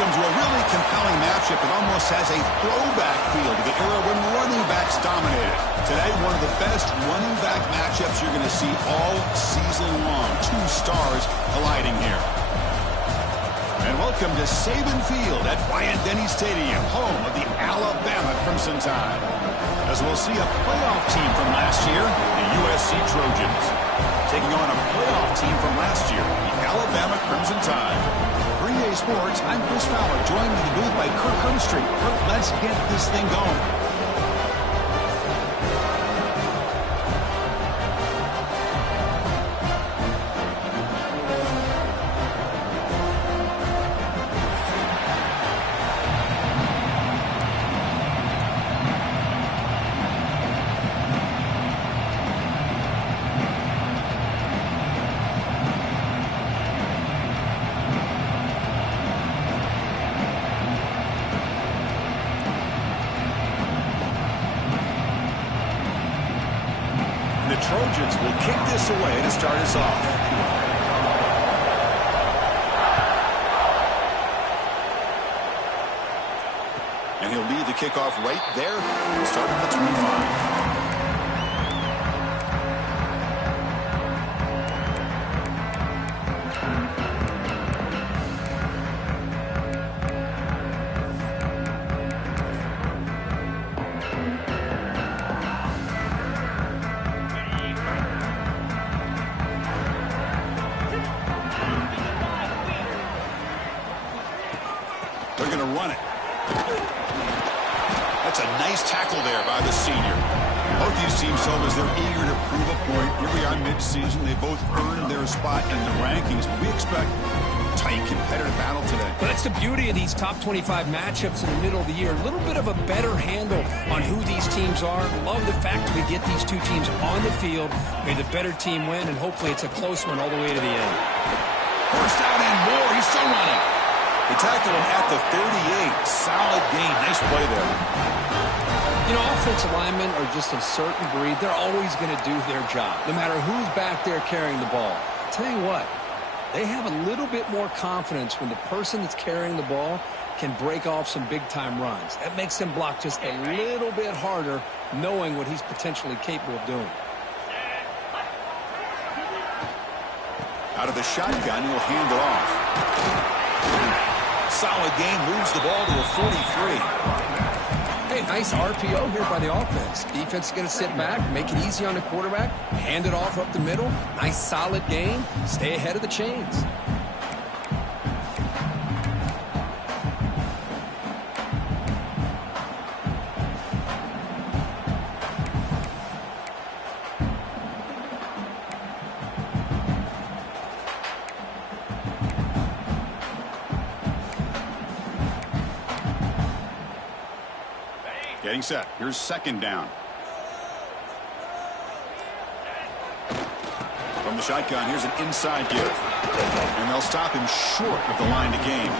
Welcome to a really compelling matchup that almost has a throwback feel to the era when running backs dominated. Today, one of the best running back matchups you're going to see all season long. Two stars colliding here. And welcome to Saban Field at Bryant-Denny Stadium, home of the Alabama Crimson Tide. As we'll see a playoff team from last year, the USC Trojans, taking on a playoff team from last year, the Alabama Crimson Tide. For EA Sports, I'm Chris Fowler, joined in the booth by Kirk Hermstreet. Kirk, let's get this thing going. And the Trojans will kick this away to start us off. And he'll lead the kickoff right there. We'll start at the 25. They're going to run it. That's a nice tackle there by the senior. Both these teams show as they're eager to prove a point. Here we are mid-season. They both earned their spot in the rankings. But we expect tight, competitive battle today. Well, that's the beauty of these top 25 matchups in the middle of the year. A little bit of a better handle on who these teams are. Love the fact we get these two teams on the field. May the better team win, and hopefully it's a close one all the way to the end. First down and more. He's still running. They tackled him at the 38. Solid game. Nice play there. You know, offensive linemen are just a certain breed. They're always going to do their job, no matter who's back there carrying the ball. I'll tell you what, they have a little bit more confidence when the person that's carrying the ball can break off some big-time runs. That makes them block just a little bit harder, knowing what he's potentially capable of doing. Out of the shotgun, he'll hand it off. Solid game, moves the ball to a 43. Hey, nice RPO here by the offense. Defense is going to sit back, make it easy on the quarterback, hand it off up the middle. Nice solid game. Stay ahead of the chains. Getting set. Here's second down. From the shotgun, here's an inside give. And they'll stop him short of the line to gain.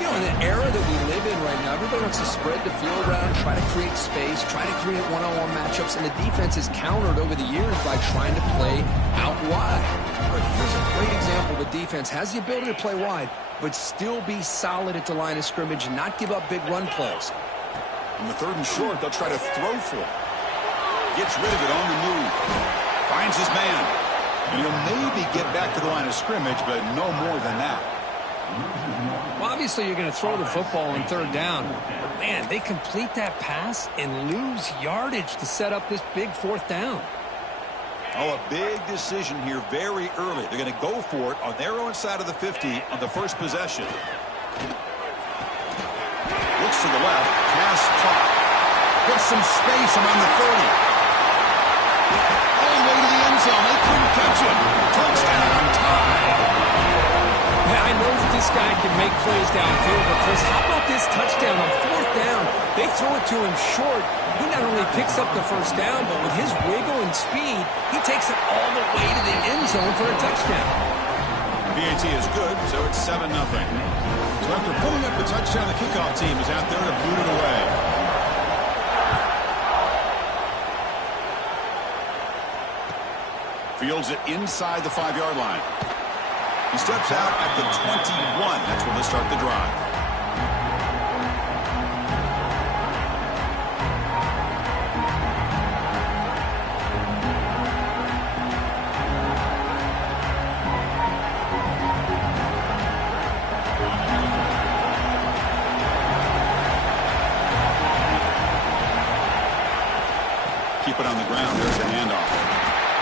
You know, in the era that we live in right now, everybody wants to spread the field around, try to create space, try to create one-on-one matchups, and the defense is countered over the years by trying to play out wide. But here's a great example. The defense has the ability to play wide, but still be solid at the line of scrimmage and not give up big run plays. On the third and short, they'll try to throw for it. Gets rid of it on the move. Finds his man. And he'll maybe get back to the line of scrimmage, but no more than that. Well, obviously you're going to throw the football on third down. But, man, they complete that pass and lose yardage to set up this big fourth down. Oh, a big decision here very early. They're going to go for it on their own side of the 50 on the first possession. Looks to the left. Pass caught. Gets some space around the 30. All the way to the end zone. They couldn't catch him. Touchdown tie. Yeah, I know that this guy can make plays downfield, but Chris, how about this touchdown on fourth down? They throw it to him short. He not only picks up the first down, but with his wiggle and speed, he takes it all the way to the end zone for a touchdown. PAT is good, so it's 7-0. So after pulling up the touchdown, the kickoff team is out there to boot it away. Fields it inside the 5-yard line. He steps out at the 21. That's where they start the drive. Keep it on the ground. There's the handoff.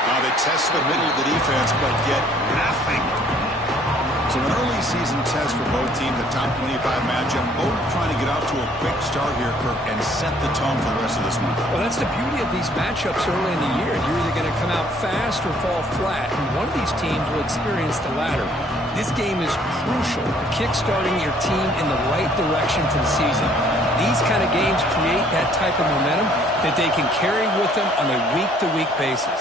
Now they test the middle of the defense, but get nothing. So an early season test for both teams, a top 25 matchup. Both trying to get out to a quick start here, Kirk, and set the tone for the rest of this one. Well, that's the beauty of these matchups early in the year. You're either going to come out fast or fall flat, and one of these teams will experience the latter. This game is crucial to kick-starting your team in the right direction for the season. These kind of games create that type of momentum that they can carry with them on a week-to-week basis.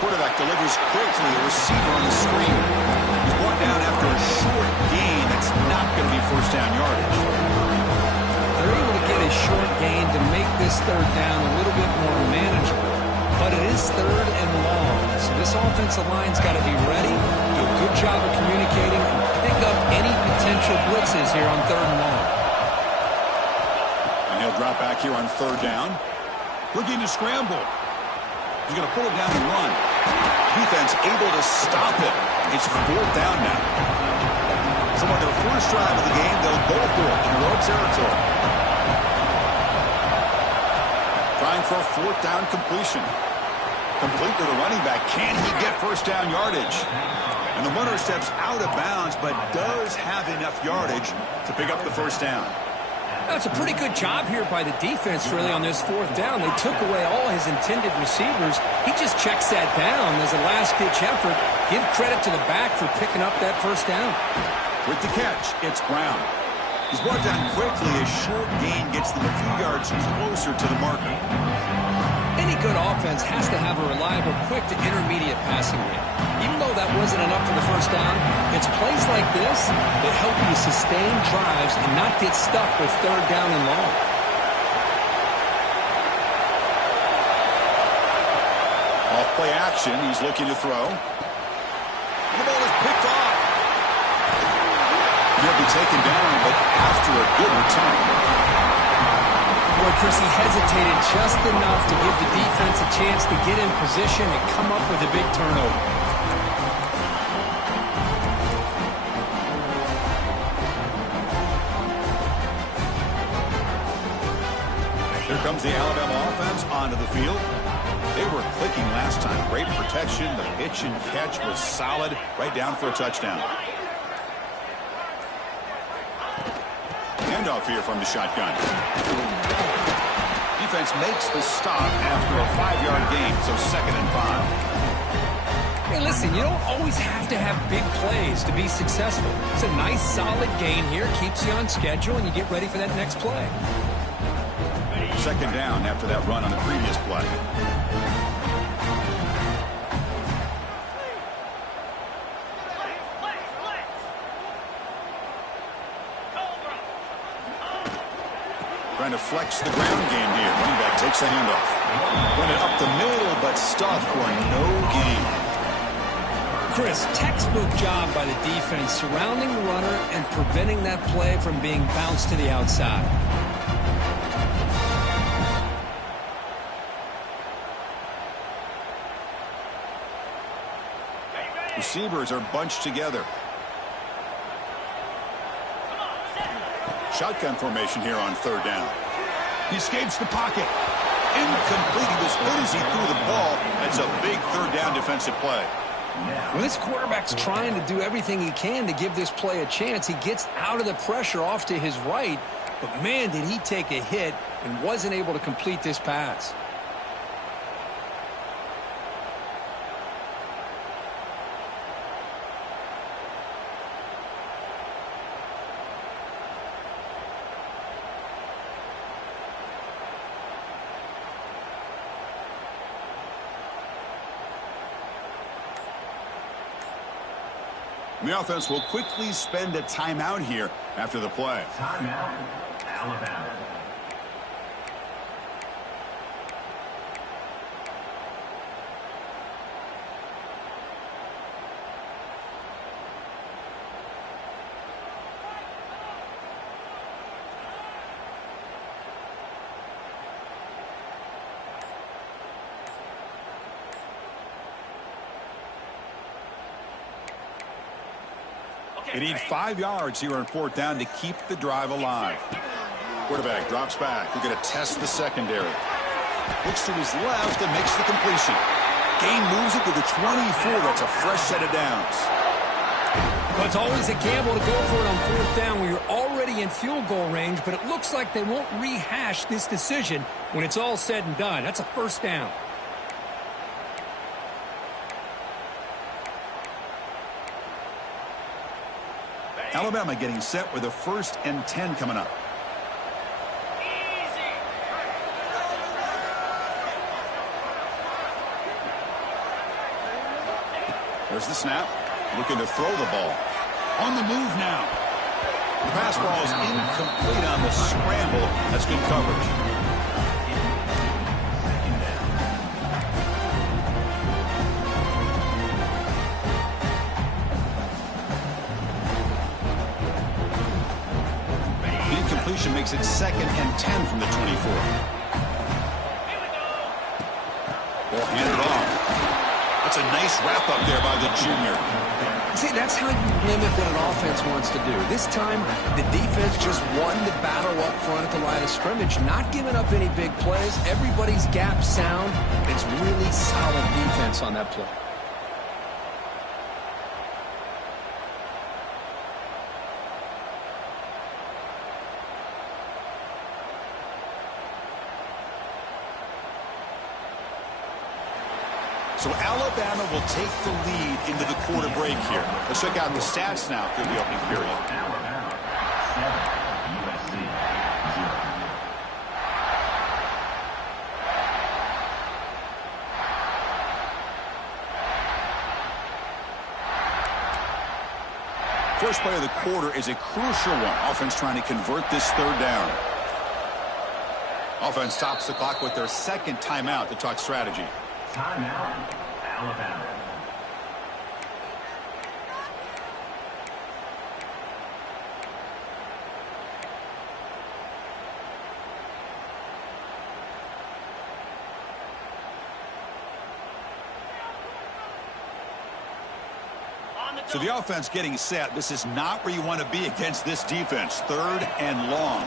Quarterback delivers quickly. A receiver on the screen. He's brought down after a short gain. That's not going to be first down yardage. They're able to get a short gain to make this third down a little bit more manageable. is 3rd and long. So this offensive line's got to be ready, do a good job of communicating, and pick up any potential blitzes here on 3rd and long. And he'll drop back here on 3rd down. Looking to scramble. He's going to pull it down and run. Defense able to stop it. It's 4th down now. So on their first drive of the game, they'll go for it in road territory. Trying for a 4th down completion. Complete to the running back. Can he get first down yardage? And the runner steps out of bounds, but does have enough yardage to pick up the first down. That's a pretty good job here by the defense, really, on this 4th down. They took away all his intended receivers. He just checks that down as a last-ditch effort. Give credit to the back for picking up that first down. With the catch, it's Brown. He's brought down quickly as short gain gets them a few yards closer to the marker. Any good offense has to have a reliable, quick to intermediate passing game. Even though that wasn't enough for the first down, it's plays like this that help you sustain drives and not get stuck with 3rd down and long. Off play action, he's looking to throw. And the ball is picked off. He'll be taken down, but after a good return. Boy, Chris, he hesitated just enough to give the defense a chance to get in position and come up with a big turnover. Here comes the Alabama offense onto the field. They were clicking last time. Great protection. The pitch and catch was solid. Right down for a touchdown. Handoff here from the shotgun. Defense makes the stop after a 5-yard gain, so 2nd and 5. Hey, listen, you don't always have to have big plays to be successful. It's a nice, solid gain here. Keeps you on schedule, and you get ready for that next play. 2nd down after that run on the previous play. Trying to flex the ground game here. Running back takes the handoff. Went it up the middle, but stuffed for no gain. Chris, textbook job by the defense surrounding the runner and preventing that play from being bounced to the outside. Receivers are bunched together. Shotgun formation here on 3rd down. He escapes the pocket. Incomplete. He was good as he threw the ball. That's a big 3rd down defensive play. When this quarterback's trying to do everything he can to give this play a chance, he gets out of the pressure off to his right. But, man, did he take a hit and wasn't able to complete this pass. The offense will quickly spend a timeout here after the play. Timeout, Alabama. They need 5 yards here on 4th down to keep the drive alive. Quarterback drops back. We're going to test the secondary. Looks to his left and makes the completion. Gain moves it to the 24. That's a fresh set of downs. Well, it's always a gamble to go for it on 4th down where you're already in field goal range, but it looks like they won't rehash this decision when it's all said and done. That's a 1st down. Alabama getting set with a 1st and 10 coming up. There's the snap. Looking to throw the ball. On the move now. The pass ball is incomplete on the scramble. That's good coverage. 2nd and 10 from the 24. Ball handed off. That's a nice wrap-up there by the junior. See, that's how you limit what an offense wants to do. This time, the defense just won the battle up front at the line of scrimmage, not giving up any big plays. Everybody's gap sound. It's really solid defense on that play. So Alabama will take the lead into the quarter break here. Let's check out the stats now through the opening period. Alabama 7, USC 0. First play of the quarter is a crucial one. Offense trying to convert this 3rd down. Offense stops the clock with their 2nd timeout to talk strategy. Timeout, Alabama. So the offense getting set. This is not where you want to be against this defense. 3rd and long.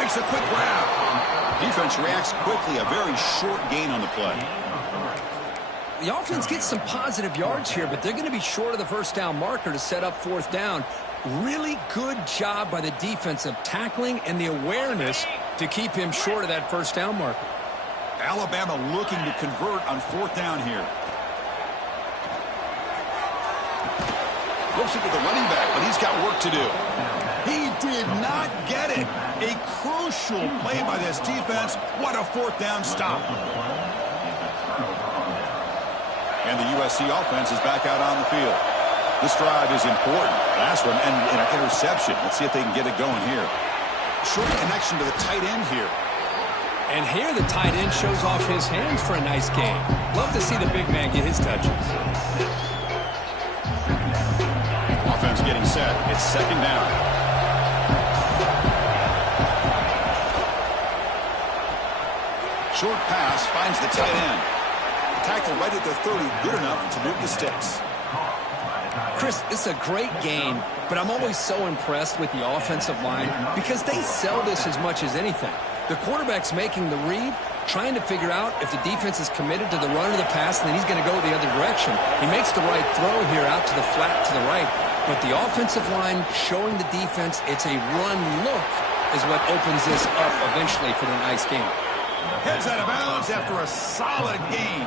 Makes a quick grab. Defense reacts quickly. A very short gain on the play. The offense gets some positive yards here, but they're going to be short of the 1st down marker to set up 4th down. Really good job by the defense of tackling and the awareness to keep him short of that 1st down marker. Alabama looking to convert on 4th down here. Looks into the running back, but he's got work to do. He did not get it. A crucial play by this defense. What a 4th down stop. And the USC offense is back out on the field. This drive is important. Last one and an interception. Let's see if they can get it going here. Short connection to the tight end here. And here the tight end shows off his hands for a nice game. Love to see the big man get his touches. Offense getting set. It's 2nd down. Short pass finds the tight end. Tackle right at the 30, good enough to move the sticks. Chris, this is a great game, but I'm always so impressed with the offensive line because they sell this as much as anything. The quarterback's making the read, trying to figure out if the defense is committed to the run or the pass, and then he's going to go the other direction. He makes the right throw here out to the flat to the right, but the offensive line showing the defense it's a run look is what opens this up eventually for the nice game. Heads out of bounds after a solid gain.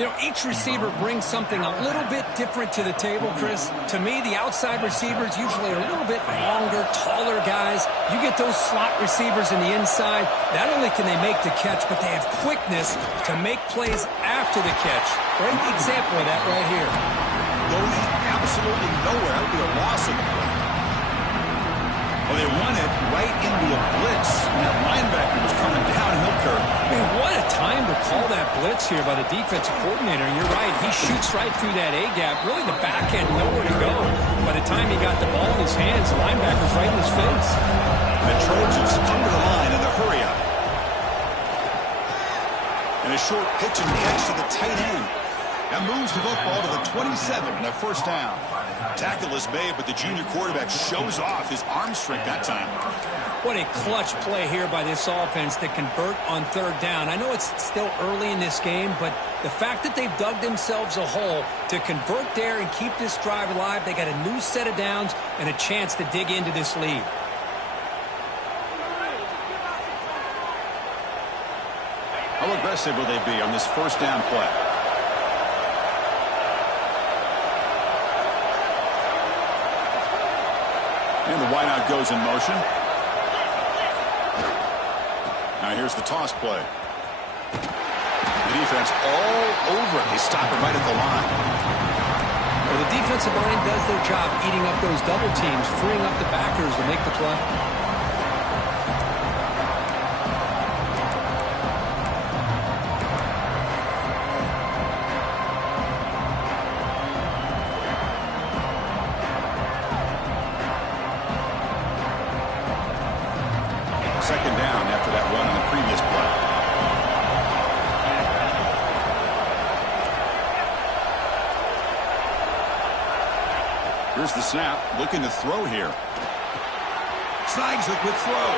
You know, each receiver brings something a little bit different to the table, Chris. To me, the outside receivers usually are a little bit longer, taller guys. You get those slot receivers in the inside, not only can they make the catch, but they have quickness to make plays after the catch. Great example of that right here. Going absolutely nowhere. That would be a loss of the play. Well, they run it right into a blitz, and that linebacker was coming downhill curve. Man, what a time to call that blitz here by the defensive coordinator. And you're right, he shoots right through that A-gap. Really, the back end nowhere to go. By the time he got the ball in his hands, the linebacker's right in his face. The Trojans come to the line in the hurry up. And a short pitch and catch to the tight end. That moves the football to the 27 and a 1st down. Tackle is made, but the junior quarterback shows off his arm strength that time. What a clutch play here by this offense to convert on 3rd down. I know it's still early in this game, but the fact that they've dug themselves a hole to convert there and keep this drive alive, they got a new set of downs and a chance to dig into this lead. How aggressive will they be on this 1st down play? And the wideout goes in motion. Now here's the toss play. The defense all over it. They stop it right at the line. Well, the defensive line does their job eating up those double teams, freeing up the backers to make the play. Here's the snap, looking to throw here. Snags the quick throw.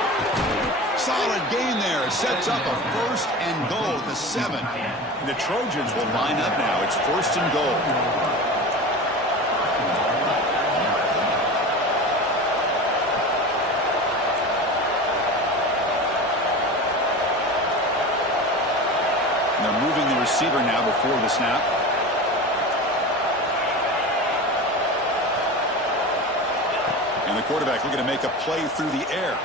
Solid gain there. It sets up a 1st and goal at the 7. The Trojans will line up now. It's 1st and goal. And they're moving the receiver now before the snap. And the quarterback looking to make a play through the air.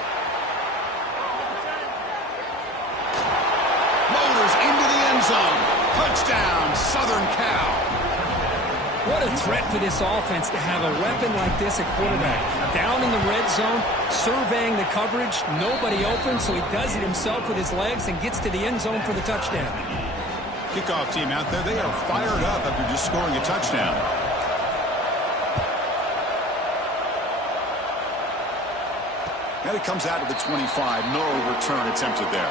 Motors into the end zone. Touchdown, Southern Cal. What a threat for this offense to have a weapon like this at quarterback. Down in the red zone, surveying the coverage, nobody open, so he does it himself with his legs and gets to the end zone for the touchdown. Kickoff team out there, they are fired up after just scoring a touchdown. And it comes out to the 25. No return attempted there.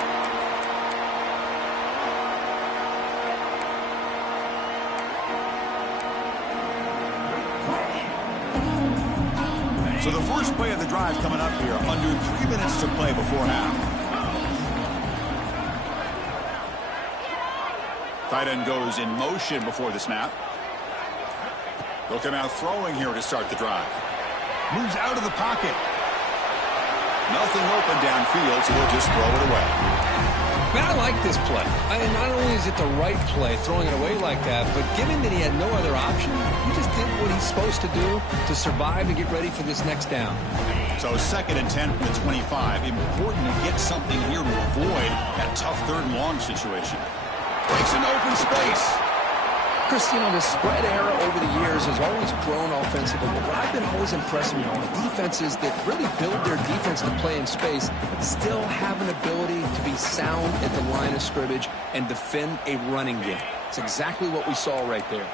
So the first play of the drive coming up here. Under 3 minutes to play before half. Tight end goes in motion before the snap. They'll come out throwing here to start the drive. Moves out of the pocket. Nothing open downfield, so he'll just throw it away. Man, I like this play. Not only is it the right play, throwing it away like that, but given that he had no other option, he just did what he's supposed to do to survive and get ready for this next down. So 2nd and 10 from the 25. Important to get something here to avoid that tough 3rd and long situation. Breaks an open space. Chris, you know, the spread era over the years has always grown offensively, but what I've been always impressed with are defenses that really build their defense to play in space still have an ability to be sound at the line of scrimmage and defend a running game. It's exactly what we saw right there.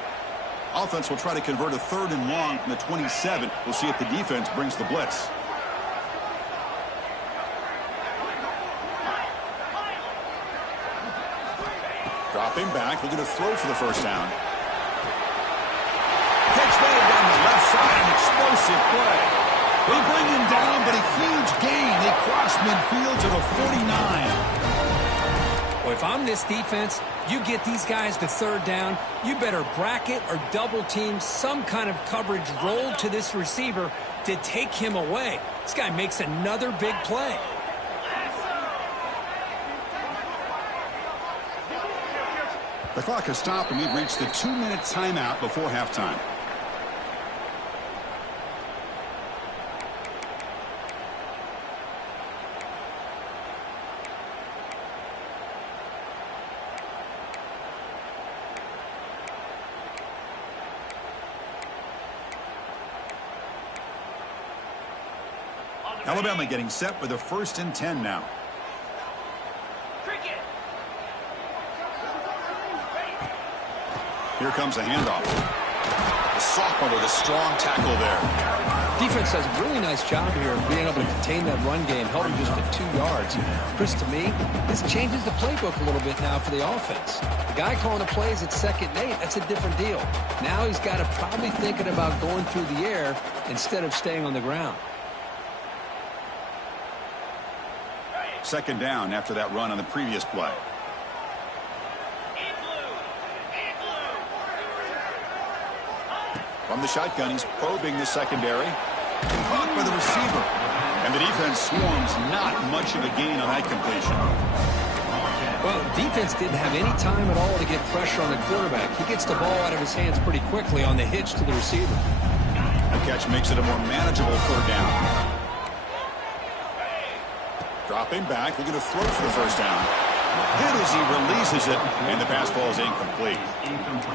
Offense will try to convert a 3rd and long from the 27. We'll see if the defense brings the blitz. Dropping back, looking to throw for the 1st down. Catch made down the left side, an explosive play. They bring him down, but a huge gain. They cross midfield to the 49. Well, if I'm this defense, you get these guys to 3rd down, you better bracket or double team some kind of coverage roll to this receiver to take him away. This guy makes another big play. The clock has stopped, and we've reached the 2-minute timeout before halftime. Alabama getting set with a 1st and 10 now. Here comes a handoff. The sophomore with a strong tackle there. Defense does a really nice job here of being able to contain that run game, held him just to 2 yards. Chris, to me, this changes the playbook a little bit now for the offense. The guy calling the plays at 2nd and 8, that's a different deal. Now he's got to probably thinking about going through the air instead of staying on the ground. 2nd down after that run on the previous play. From the shotgun, he's probing the secondary. Caught by the receiver. And the defense swarms, not much of a gain on that completion. Well, defense didn't have any time at all to get pressure on the quarterback. He gets the ball out of his hands pretty quickly on the hitch to the receiver. The catch makes it a more manageable 3rd down. Dropping back, looking to throw for the 1st down. Hit as he releases it, and the pass ball is incomplete.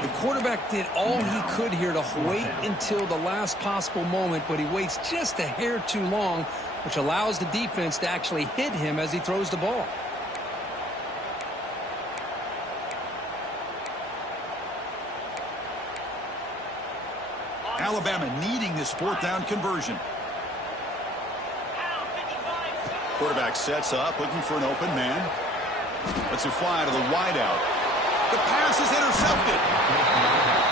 The quarterback did all he could here to wait until the last possible moment, but he waits just a hair too long, which allows the defense to actually hit him as he throws the ball. Alabama needing this 4th down conversion. Quarterback sets up, looking for an open man. Lets it fly to the wideout. The pass is intercepted.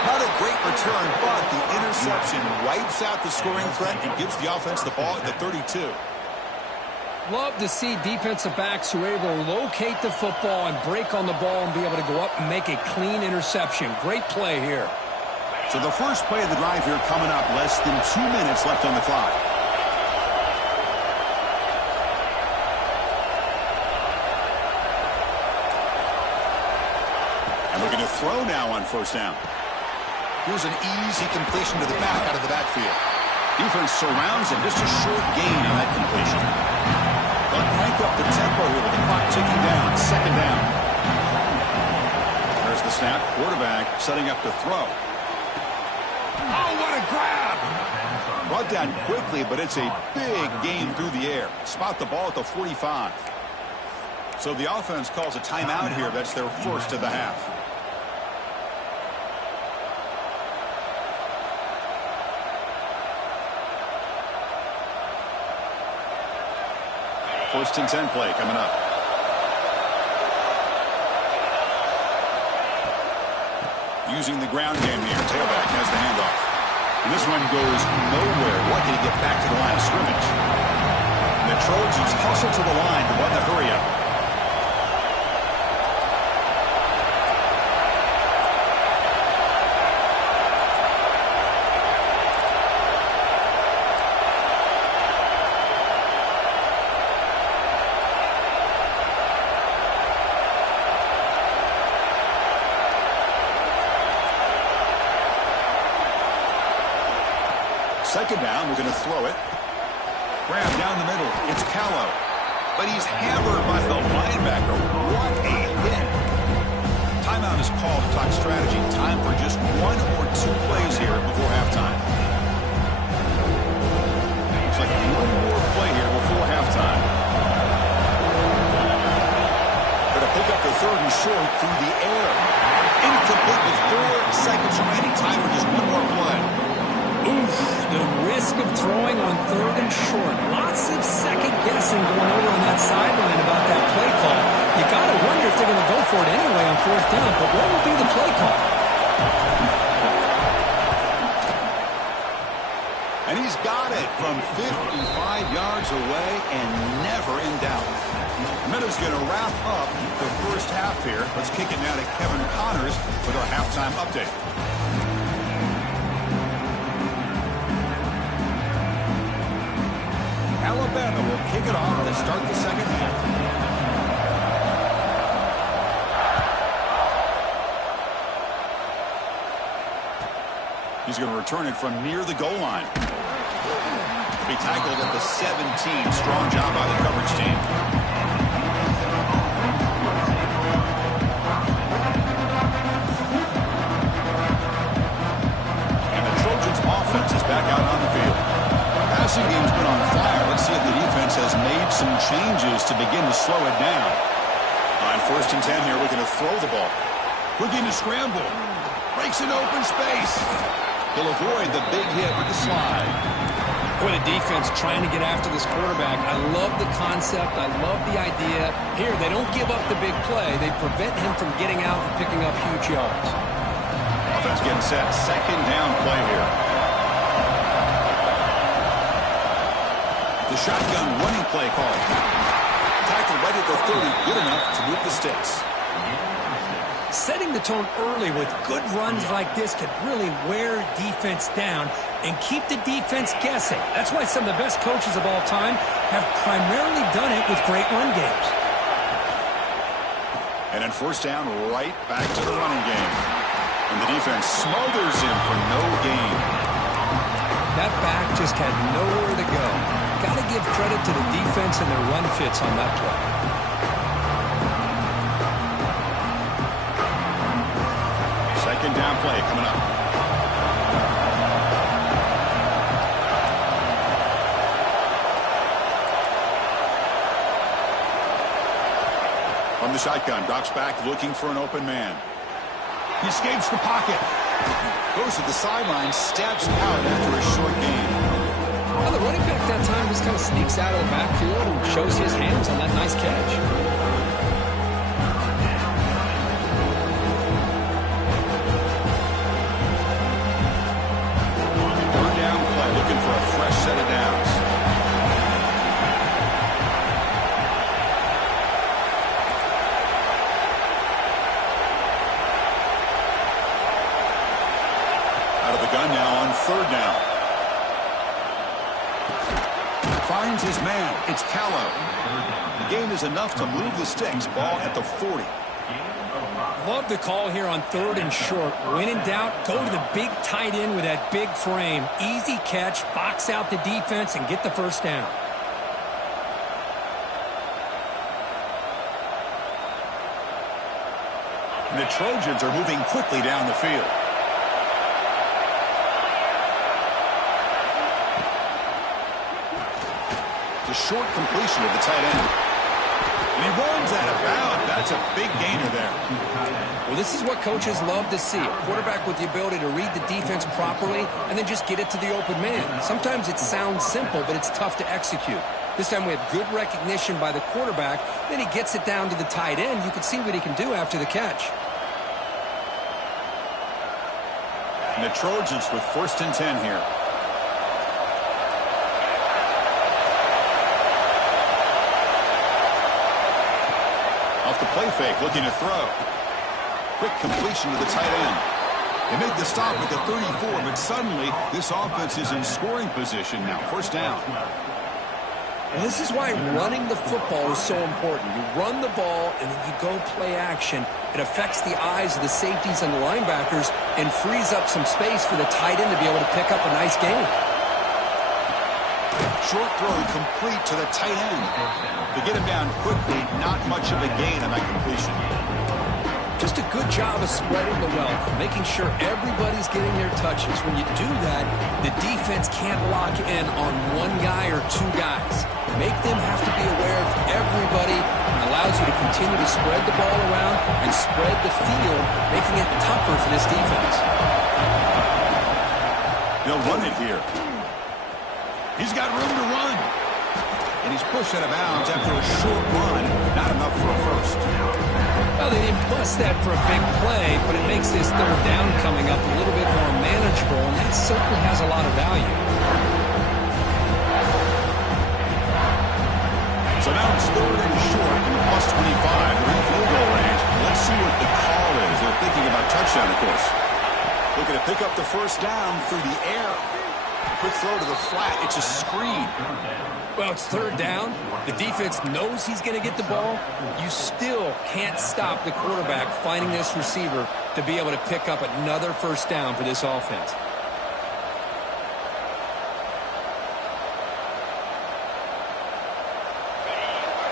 Not a great return, but the interception wipes out the scoring threat and gives the offense the ball at the 32. Love to see defensive backs who are able to locate the football and break on the ball and be able to go up and make a clean interception. Great play here. So the first play of the drive here coming up, less than 2 minutes left on the clock. And we're going to throw now on first down. Here's an easy completion to the back out of the backfield. Defense surrounds him. Just a short gain on that completion. They'll crank up the tempo here with the clock ticking down. Second down. There's the snap. Quarterback setting up to throw. Oh, what a grab! Brought down quickly, but it's a big gain through the air. Spot the ball at the 45. So the offense calls a timeout here. That's their first of the half. First and 10 play coming up. Using the ground game here. Tailback has the handoff. And this one goes nowhere. Lucky to get back to the line of scrimmage. And the Trojans hustle to the line to run the hurry up. Second down, we're going to throw it. Grab down the middle. It's Callow. But he's hammered by the linebacker. What a hit. Timeout is called to talk strategy. Time for just 1 or 2 plays here before halftime. Looks like one more play here before halftime. Going to pick up the third and short through the air. Incomplete with 4 seconds remaining. Time for just one more play. Oof, the risk of throwing on third and short. Lots of second guessing going over on that sideline about that play call. You got to wonder if they're going to go for it anyway on fourth down, but what will be the play call? And he's got it from 55 yards away and never in doubt. Meadows going to wrap up the first half here. Let's kick it now to Kevin Connors with our halftime update. Alabama will kick it off to start the second half. He's going to return it from near the goal line. He tackled at the 17. Strong job by the coverage team. And the Trojans offense is back out on the field. Passing game's been on fire. Let's see if the defense has made some changes to begin to slow it down. On first and 10 here, we're going to throw the ball. Looking to scramble. Breaks an open space. He'll avoid the big hit with the slide. Boy, the defense trying to get after this quarterback. I love the concept. I love the idea. Here, they don't give up the big play. They prevent him from getting out and picking up huge yards. Offense getting set. Second down play here. The shotgun running play call. Tackle right at the 30. Good enough to move the sticks. Setting the tone early with good runs like this can really wear defense down and keep the defense guessing. That's why some of the best coaches of all time have primarily done it with great run games. And then first down, right back to the running game. And the defense smothers him for no gain. That back just had nowhere to go. Got to give credit to the defense and their run fits on that play. Second down play coming up. From the shotgun, drops back looking for an open man. He escapes the pocket. Goes to the sideline, steps out after a short gain. Well, the running back that time just kind of sneaks out of the backfield and shows his hands on that nice catch. third down. Finds his man. It's Callow. The gain is enough to move the sticks. Ball at the 40. Love the call here on 3rd and short. When in doubt, go to the big tight end with that big frame. Easy catch, box out the defense, and get the first down. The Trojans are moving quickly down the field. It's a short completion of the tight end. And he runs out of bounds. That's a big gainer there. Well, this is what coaches love to see. A quarterback with the ability to read the defense properly and then just get it to the open man. Sometimes it sounds simple, but it's tough to execute. This time we have good recognition by the quarterback. Then he gets it down to the tight end. You can see what he can do after the catch. And the Trojans with 1st and 10 here. Off the play fake, looking to throw. Quick completion to the tight end. They make the stop at the 34, but suddenly this offense is in scoring position now. 1st down. Well, this is why running the football is so important. You run the ball, and then you go play action. It affects the eyes of the safeties and the linebackers and frees up some space for the tight end to be able to pick up a nice gain. Short throw complete to the tight end. To get him down quickly, not much of a gain on that completion. Just a good job of spreading the wealth, making sure everybody's getting their touches. When you do that, the defense can't lock in on one guy or two guys. Make them have to be aware of everybody and allows you to continue to spread the ball around and spread the field, making it tougher for this defense. They'll run it here. He's got room to run. And he's pushed out of bounds after a short run. Not enough for a first. Well, they didn't bust that for a big play, but it makes this 3rd down coming up a little bit more manageable, and that certainly has a lot of value. So now it's 3rd and short from the +25. They're in field goal range. Let's see what the call is. They're thinking about touchdown, of course. Looking to pick up the 1st down through the air. Quick throw to the flat. It's a screen. Well, it's 3rd down. The defense knows he's going to get the ball. You still can't stop the quarterback finding this receiver to be able to pick up another 1st down for this offense.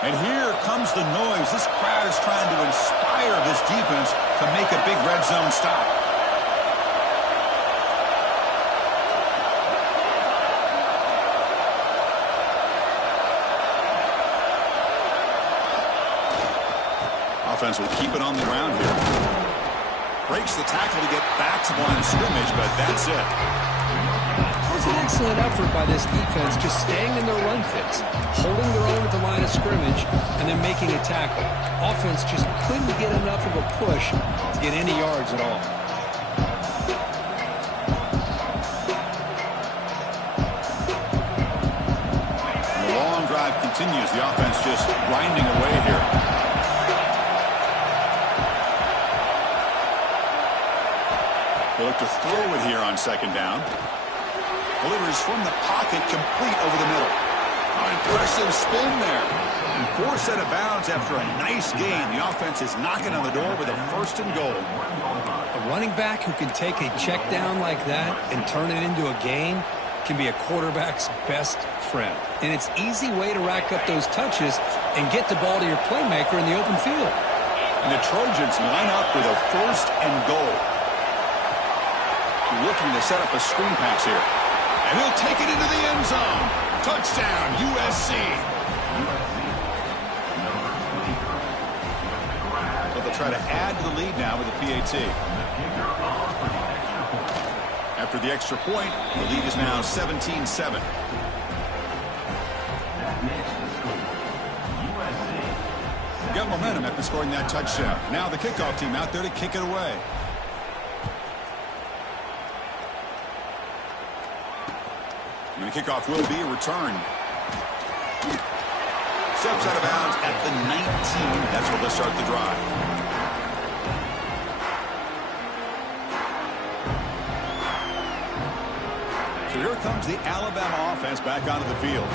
And here comes the noise. This crowd is trying to inspire this defense to make a big red zone stop. Offense will keep it on the ground here. Breaks the tackle to get back to the line of scrimmage, but that's it. It was an excellent effort by this defense, just staying in their run fits, holding their own at the line of scrimmage, and then making a tackle. Offense just couldn't get enough of a push to get any yards at all. And the long drive continues. The offense just grinding away here. They look to throw it here on 2nd down. Delivers from the pocket, complete over the middle. Impressive spin there. And forced out of bounds after a nice gain. The offense is knocking on the door with a 1st and goal. A running back who can take a check down like that and turn it into a gain can be a quarterback's best friend. And it's an easy way to rack up those touches and get the ball to your playmaker in the open field. And the Trojans line up with a 1st and goal. Looking to set up a screen pass here. And he'll take it into the end zone. Touchdown, USC. So they'll try to add to the lead now with a PAT. After the extra point, the lead is now 17-7. Got momentum after scoring that touchdown. Now the kickoff team out there to kick it away. And the kickoff will be a return. Steps out of bounds at the 19. That's where they'll start the drive. comes the Alabama offense back onto the field.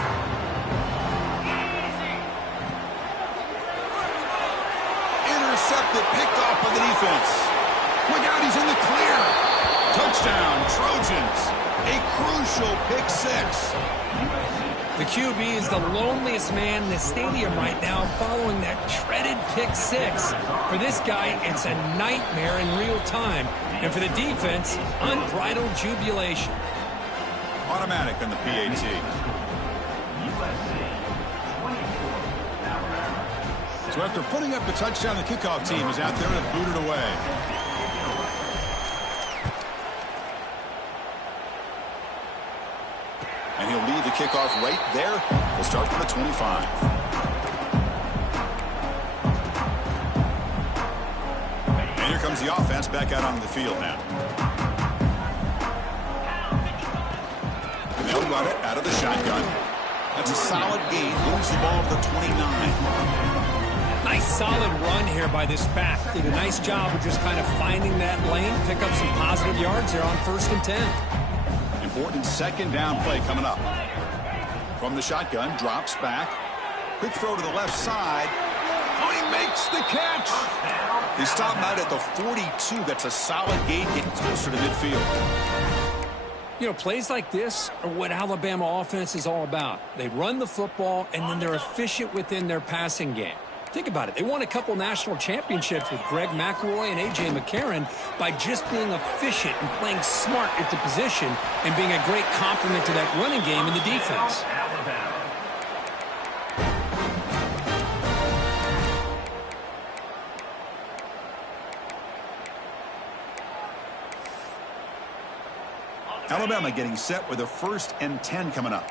Intercepted, picked off by the defense. Look out, he's in the clear. Touchdown, Trojans. A crucial pick six. The QB is the loneliest man in the stadium right now following that dreaded pick six. For this guy, it's a nightmare in real time. And for the defense, unbridled jubilation. Automatic on the PAT. So after putting up the touchdown, the kickoff team is out there to boot it away. And he'll leave the kickoff right there. We'll start from the 25. And here comes the offense back out onto the field now. They'll run it out of the shotgun. That's a solid gain. Moves the ball to the 29. Nice solid run here by this back. Did a nice job of just kind of finding that lane, pick up some positive yards there on 1st and 10. Important second down play coming up. From the shotgun, drops back. Quick throw to the left side. Oh, he makes the catch. He stopped out at the 42. That's a solid gain, getting closer to midfield. You know, plays like this are what Alabama offense is all about. They run the football, and then they're efficient within their passing game. Think about it. They won a couple national championships with Greg McElroy and A.J. McCarron by just being efficient and playing smart at the position and being a great complement to that running game in the defense. Alabama getting set with a 1st and 10 coming up.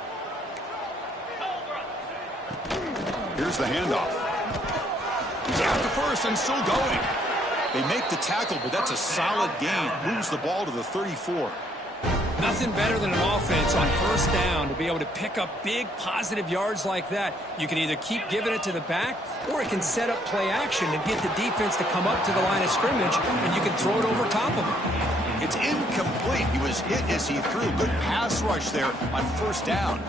Here's the handoff. He's out to first and still going. They make the tackle, but that's a solid gain. Moves the ball to the 34. Nothing better than an offense on 1st down to be able to pick up big positive yards like that. You can either keep giving it to the back, or it can set up play action and get the defense to come up to the line of scrimmage, and you can throw it over top of them. It's incomplete. He was hit as he threw. Good pass rush there on 1st down.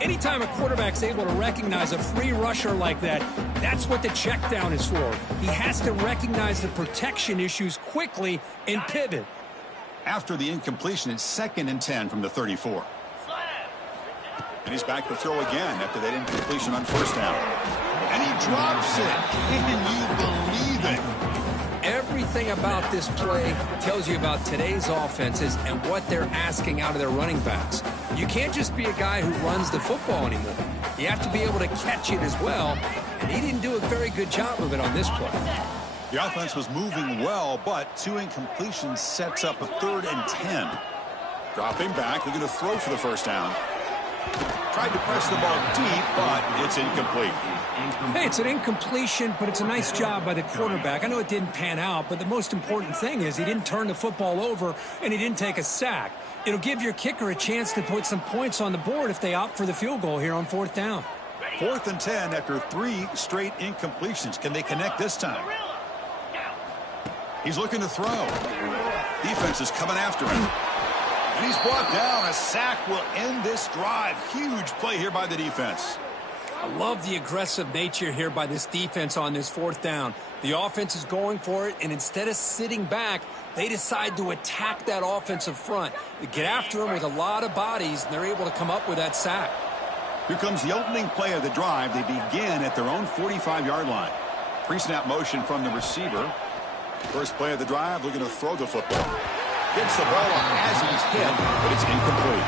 Anytime a quarterback's able to recognize a free rusher like that, that's what the check down is for. He has to recognize the protection issues quickly and pivot. After the incompletion, it's 2nd and 10 from the 34. And he's back to throw again after that incompletion on 1st down. And he drops it. Can you believe it? Everything about this play tells you about today's offenses and what they're asking out of their running backs. You can't just be a guy who runs the football anymore. You have to be able to catch it as well, and he didn't do a very good job of it on this play. The offense was moving well, but 2 incompletions sets up a 3rd and 10. Dropping back, they're going to throw for the 1st down. Tried to press the ball deep, but it's incomplete. Hey, it's an incompletion, but it's a nice job by the quarterback. I know it didn't pan out, but the most important thing is he didn't turn the football over and he didn't take a sack. It'll give your kicker a chance to put some points on the board if they opt for the field goal here on 4th down. 4th and 10 after 3 straight incompletions. Can they connect this time? He's looking to throw. Defense is coming after him. And he's brought down. A sack will end this drive. Huge play here by the defense. I love the aggressive nature here by this defense on this 4th down. The offense is going for it, and instead of sitting back, they decide to attack that offensive front. They get after them with a lot of bodies, and they're able to come up with that sack. Here comes the opening play of the drive. They begin at their own 45-yard line. Pre-snap motion from the receiver. First play of the drive, looking to throw the football. Gets the ball up as he's hit, but it's incomplete.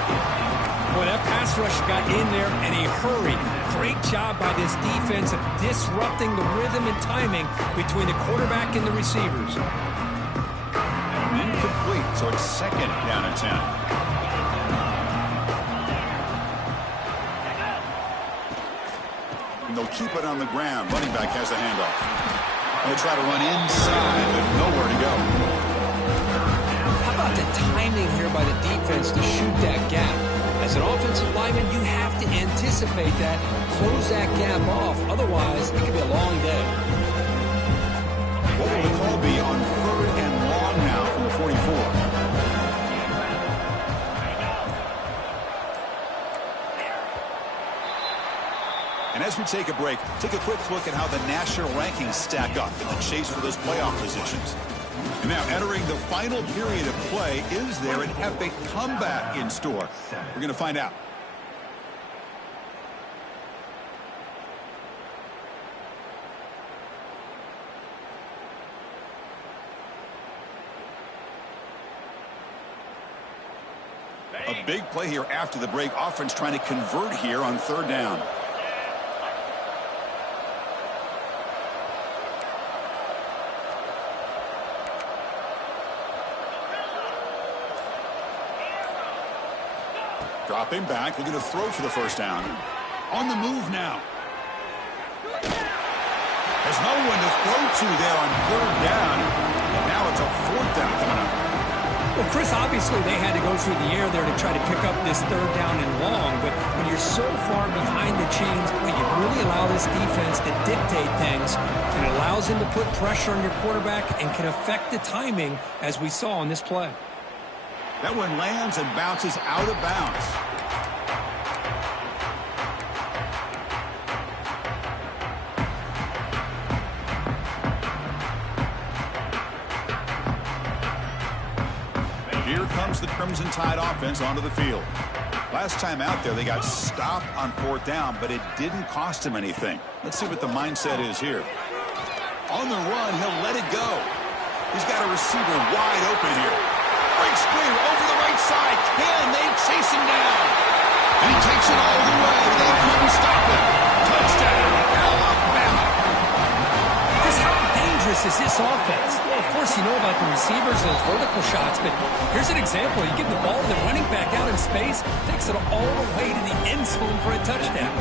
Boy, that pass rush got in there in a hurry. Great job by this defense of disrupting the rhythm and timing between the quarterback and the receivers. Incomplete, so it's 2nd down and 10. And they'll keep it on the ground. Running back has the handoff. They'll try to run inside, but nowhere to go. How about the timing here by the defense to shoot that gap? As an offensive lineman, you have to anticipate that, close that gap off. Otherwise, it could be a long day. What will the call be on 3rd and long now from the 44? As we take a break, take a quick look at how the national rankings stack up in the chase for those playoff positions. And now entering the final period of play, is there an epic comeback in store? We're going to find out. A big play here after the break. Offense trying to convert here on third down. Dropping back, looking to throw for the first down. On the move now. There's no one to throw to there on third down. And now it's a fourth down coming up. Well, Chris, obviously they had to go through the air there to try to pick up this third down and long, but when you're so far behind the chains, you really allow this defense to dictate things, and it allows them to put pressure on your quarterback and can affect the timing, as we saw on this play. That one lands and bounces out of bounds. Here comes the Crimson Tide offense onto the field. Last time out there, they got stopped on fourth down, but it didn't cost him anything. Let's see what the mindset is here. On the run, he'll let it go. He's got a receiver wide open here. Great screen over the right side. Can they chase him down? And he takes it all the way. They couldn't stop him. Touchdown, Alabama. Chris, how dangerous is this offense? Well, of course, you know about the receivers, those vertical shots, but here's an example. You give the ball to the running back out in space, takes it all the way to the end zone for a touchdown.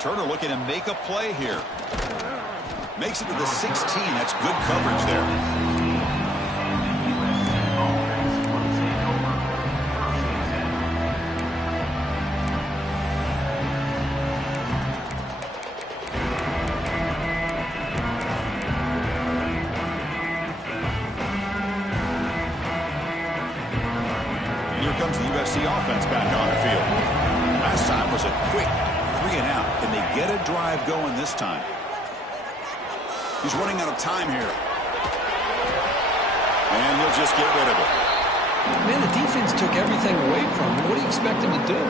Turner looking to make a play here. Makes it to the 16. That's good coverage there. And here comes the USC offense back on the field. Last time was a quick 3 and out. Can they get a drive going this time? He's running out of time here. And he'll just get rid of it. Man, the defense took everything away from him. What do you expect him to do?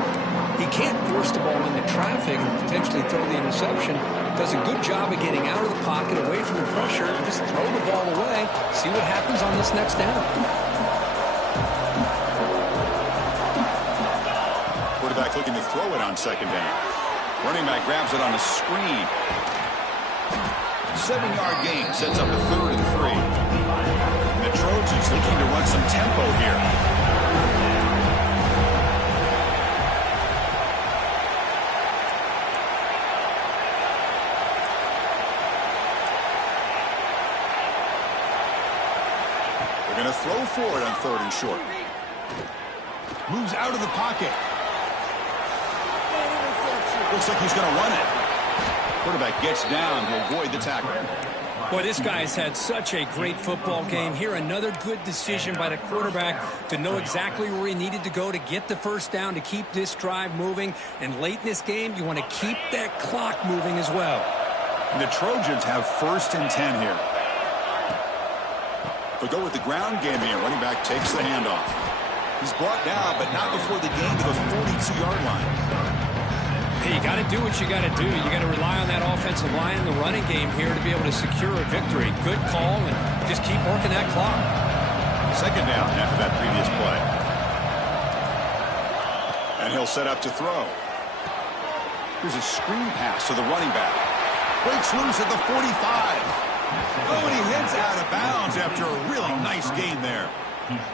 He can't force the ball into traffic and potentially throw the interception. Does a good job of getting out of the pocket, away from the pressure, just throw the ball away. See what happens on this next down. Quarterback looking to throw it on second down. Running back grabs it on a screen. 7-yard gain sets up a 3rd and 3. And the Trojans looking to run some tempo here. They're going to throw for it on 3rd and short. Moves out of the pocket. Looks like he's going to run it. Quarterback gets down to avoid the tackle. Boy, this guy's had such a great football game. Here, another good decision by the quarterback to know exactly where he needed to go to get the first down, to keep this drive moving. And late in this game, you want to keep that clock moving as well. And the Trojans have 1st and 10 here. They'll go with the ground game here. Running back takes the handoff. He's brought down, but not before the game to the 42-yard line. Hey, you got to do what you got to do. You got to rely on that offensive line in the running game here to be able to secure a victory. Good call, and just keep working that clock. Second down after that previous play. And he'll set up to throw. Here's a screen pass to the running back. Breaks loose at the 45. Oh, and he heads out of bounds after a really nice gain there.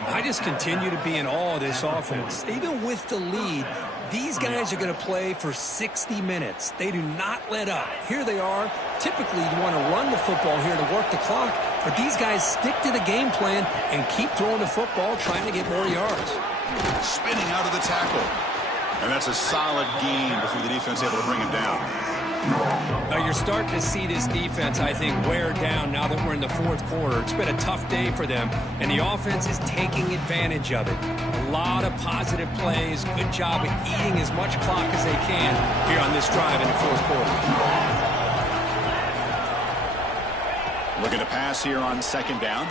I just continue to be in awe of this offense. Even with the lead, these guys are going to play for 60 minutes. They do not let up. Here they are. Typically, you want to run the football here to work the clock, but these guys stick to the game plan and keep throwing the football, trying to get more yards. Spinning out of the tackle. And that's a solid gain before the defense able to bring him down. Now you're starting to see this defense, I think, wear down now that we're in the fourth quarter. It's been a tough day for them, and the offense is taking advantage of it. A lot of positive plays. Good job at eating as much clock as they can here on this drive in the fourth quarter. Looking to pass here on second down.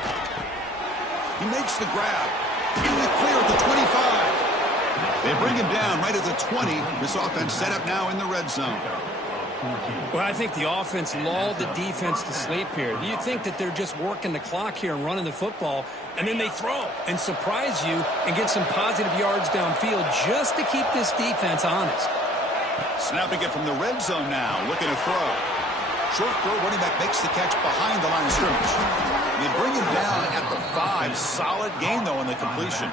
He makes the grab. In the clear at the 25. They bring him down right at the 20. This offense set up now in the red zone. Well, I think the offense lulled the defense to sleep here. Do you think that they're just working the clock here and running the football, and then they throw and surprise you and get some positive yards downfield just to keep this defense honest? Snapping it from the red zone now, looking to throw. Short throw, running back makes the catch behind the line of scrimmage. They bring him down at the 5. Solid gain, though, on the completion.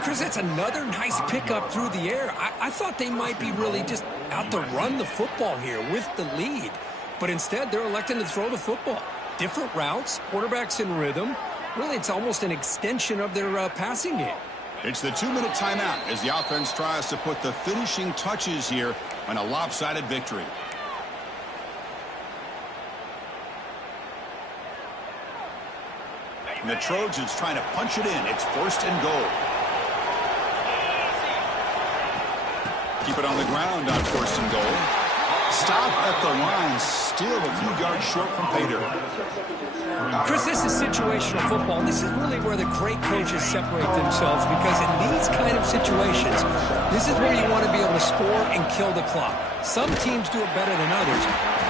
Chris, that's another nice pickup through the air. I thought they might be really just out to run the football here with the lead. But instead, they're electing to throw the football. Different routes, quarterbacks in rhythm. Really, it's almost an extension of their passing game. It's the 2-minute timeout as the offense tries to put the finishing touches here on a lopsided victory. And the Trojans trying to punch it in. It's first and goal. Keep it on the ground on first and goal. Stop at the line. Still a few yards short from pay dirt. Chris, this is situational football. This is really where the great coaches separate themselves, because in these kind of situations, this is where you want to be able to score and kill the clock. Some teams do it better than others,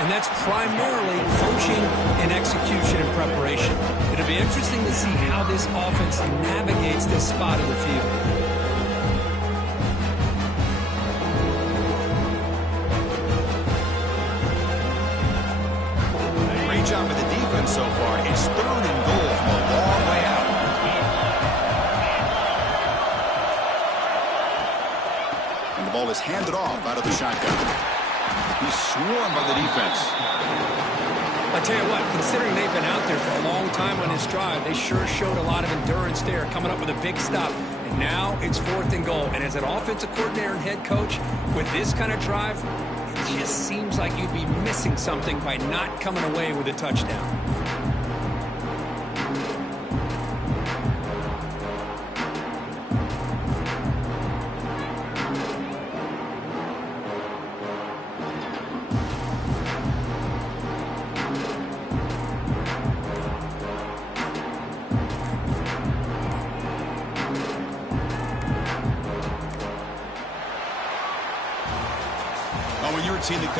and that's primarily coaching and execution and preparation. It'll be interesting to see how this offense navigates this spot of the field. Job of the defense so far. It's third and goal from a long way out. And the ball is handed off out of the shotgun. He's swarmed by the defense. I tell you what, considering they've been out there for a long time on this drive, they sure showed a lot of endurance there, coming up with a big stop. And now it's fourth and goal. And as an offensive coordinator and head coach, with this kind of drive, it just seems like you'd be missing something by not coming away with a touchdown. When you're a team that